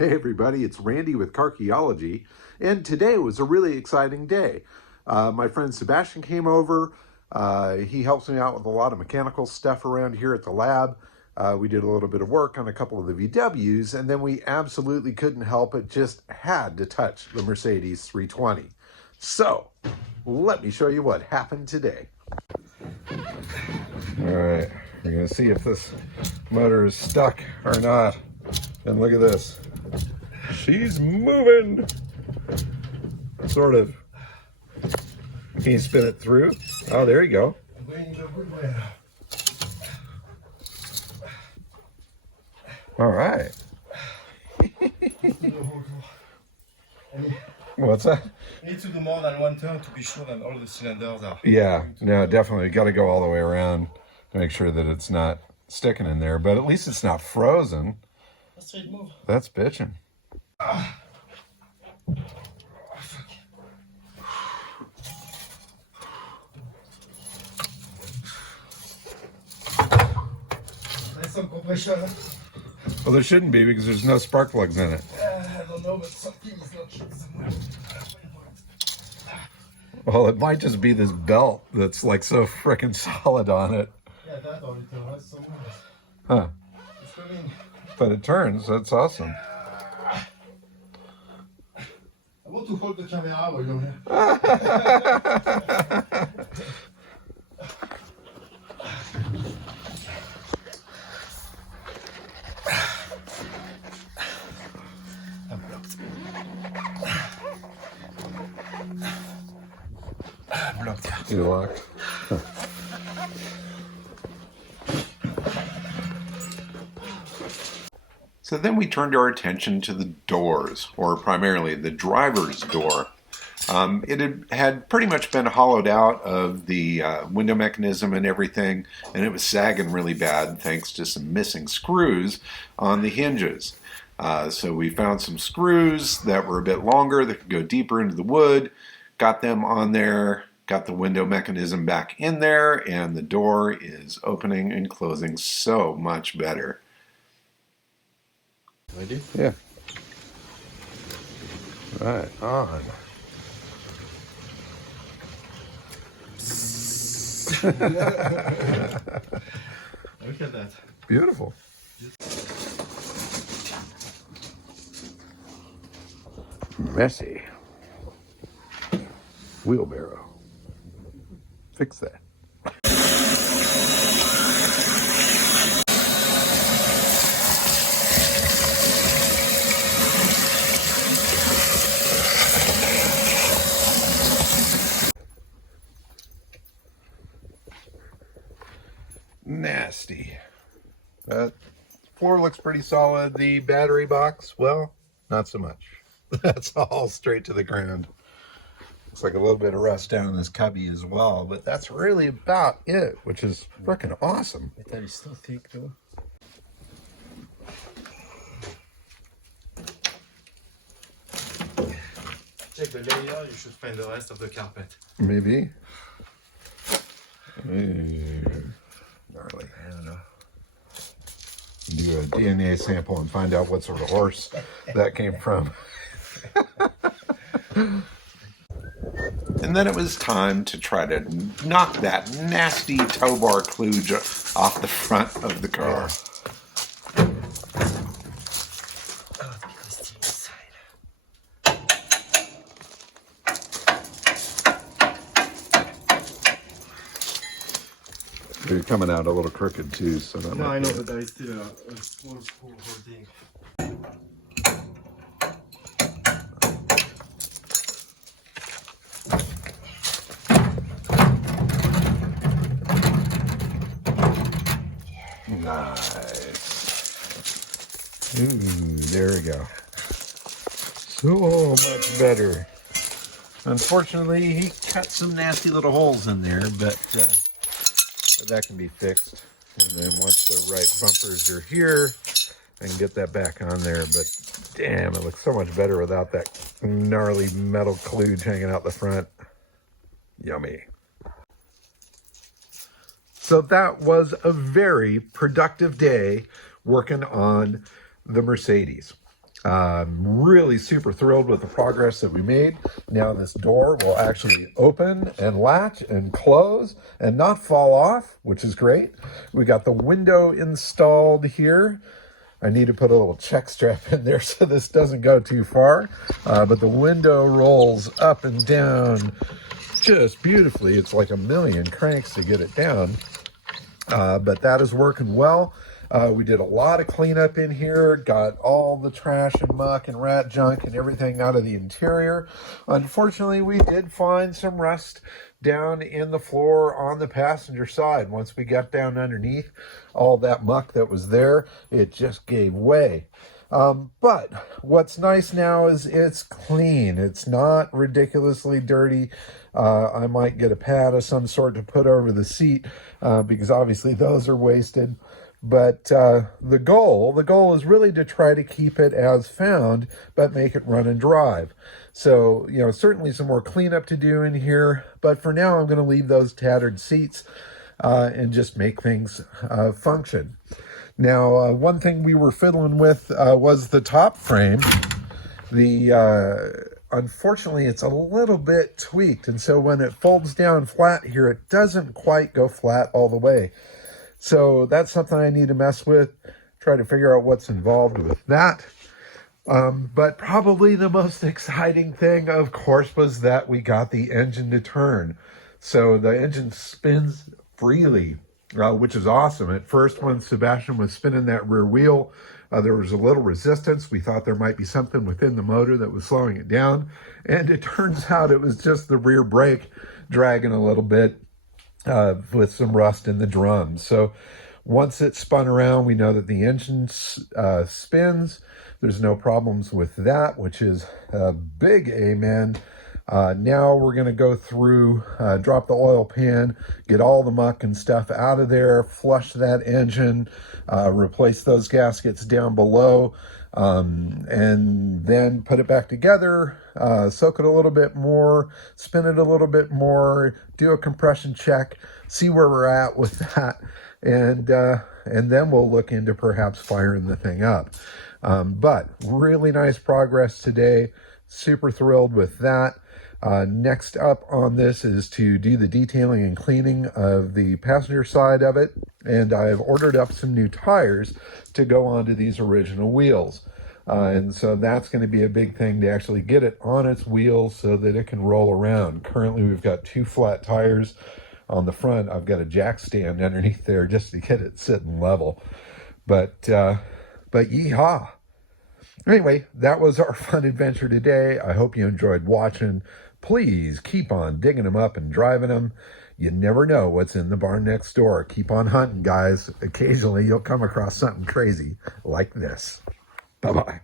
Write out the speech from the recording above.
Hey everybody, it's Randy with Carchaeology, and today was a really exciting day. My friend Sebastian came over. He helps me out with a lot of mechanical stuff around here at the lab. We did a little bit of work on a couple of the VWs, and then we absolutely couldn't help it, just had to touch the Mercedes 320. So, let me show you what happened today. Alright, we're going to see if this motor is stuck or not. And look at this. She's moving. Sort of. Can you spin it through? Oh, there you go. All right. What's that? You need to do more than one turn to be sure that all the cylinders are... Yeah, no, definitely. Got to go all the way around to make sure that it's not sticking in there. But at least it's not frozen. Straight move. That's bitching. There's some compression. Well, there shouldn't be because there's no spark plugs in it. I don't know, but something is not sure somewhere. Well, it might just be this belt that's like so freaking solid on it. Yeah, that or it has somewhere. Huh. It's coming. But it turns. That's awesome. I want to hold the camera while you're here. I'm blocked. I'm blocked. You're locked. So then we turned our attention to the doors, or primarily the driver's door. It had pretty much been hollowed out of the window mechanism and everything, and it was sagging really bad thanks to some missing screws on the hinges. So we found some screws that were a bit longer that could go deeper into the wood, got them on there, got the window mechanism back in there, and the door is opening and closing so much better. Ready? Yeah. Right on. Look at that. Beautiful. Messy. Wheelbarrow. Fix that. Nasty. Floor looks pretty solid. The battery box, well, not so much. That's all straight to the ground. Looks like a little bit of rust down in this cubby as well, but that's really about it, which is freaking awesome. Metal is so thick though. Check the layer, you should find the rest of the carpet. Maybe. Gnarly. I don't know. Do a DNA sample and find out what sort of horse that came from. And then it was time to try to knock that nasty tow bar kludge off the front of the car. They're coming out a little crooked too, so that No, might I know, be but there is still a small screw holding. nice. Ooh, there we go. So much better. Unfortunately, he cut some nasty little holes in there, but that can be fixed. And then once the right bumpers are here, I can get that back on there. But damn, it looks so much better without that gnarly metal kludge hanging out the front. Yummy. So that was a very productive day working on the Mercedes. I'm really super thrilled with the progress that we made. Now this door will actually open and latch and close and not fall off, which is great. We got the window installed here. I need to put a little check strap in there so this doesn't go too far. But the window rolls up and down just beautifully. It's like a million cranks to get it down. But that is working well. We did a lot of cleanup in here, got all the trash and muck and rat junk and everything out of the interior. Unfortunately, we did find some rust down in the floor on the passenger side. Once we got down underneath all that muck that was there, it just gave way. But what's nice now is it's clean. It's not ridiculously dirty. I might get a pad of some sort to put over the seat because obviously those are wasted. But the goal is really to try to keep it as found, but make it run and drive. So, certainly some more cleanup to do in here. But for now, I'm going to leave those tattered seats and just make things function. Now, one thing we were fiddling with was the top frame. Unfortunately, it's a little bit tweaked, and so when it folds down flat here, it doesn't quite go flat all the way. So that's something I need to mess with, try to figure out what's involved with that. But probably the most exciting thing, of course, was that we got the engine to turn. So the engine spins freely, which is awesome. At first, when Sebastian was spinning that rear wheel, there was a little resistance. We thought there might be something within the motor that was slowing it down. And it turns out it was just the rear brake dragging a little bit with some rust in the drums. So once it's spun around, we know that the engine spins. There's no problems with that, which is a big amen. Now we're going to go through, drop the oil pan, get all the muck and stuff out of there, flush that engine, replace those gaskets down below, and then put it back together, soak it a little bit more, spin it a little bit more, do a compression check, see where we're at with that, and then we'll look into perhaps firing the thing up. But really nice progress today. Super thrilled with that. Next up on this is to do the detailing and cleaning of the passenger side of it. And I've ordered up some new tires to go onto these original wheels. And so that's going to be a big thing to actually get it on its wheels so that it can roll around. Currently, we've got 2 flat tires on the front. I've got a jack stand underneath there just to get it sitting level. But yeehaw. Anyway, that was our fun adventure today. I hope you enjoyed watching. Please keep on digging them up and driving them. You never know what's in the barn next door. Keep on hunting, guys. Occasionally, you'll come across something crazy like this. Bye-bye.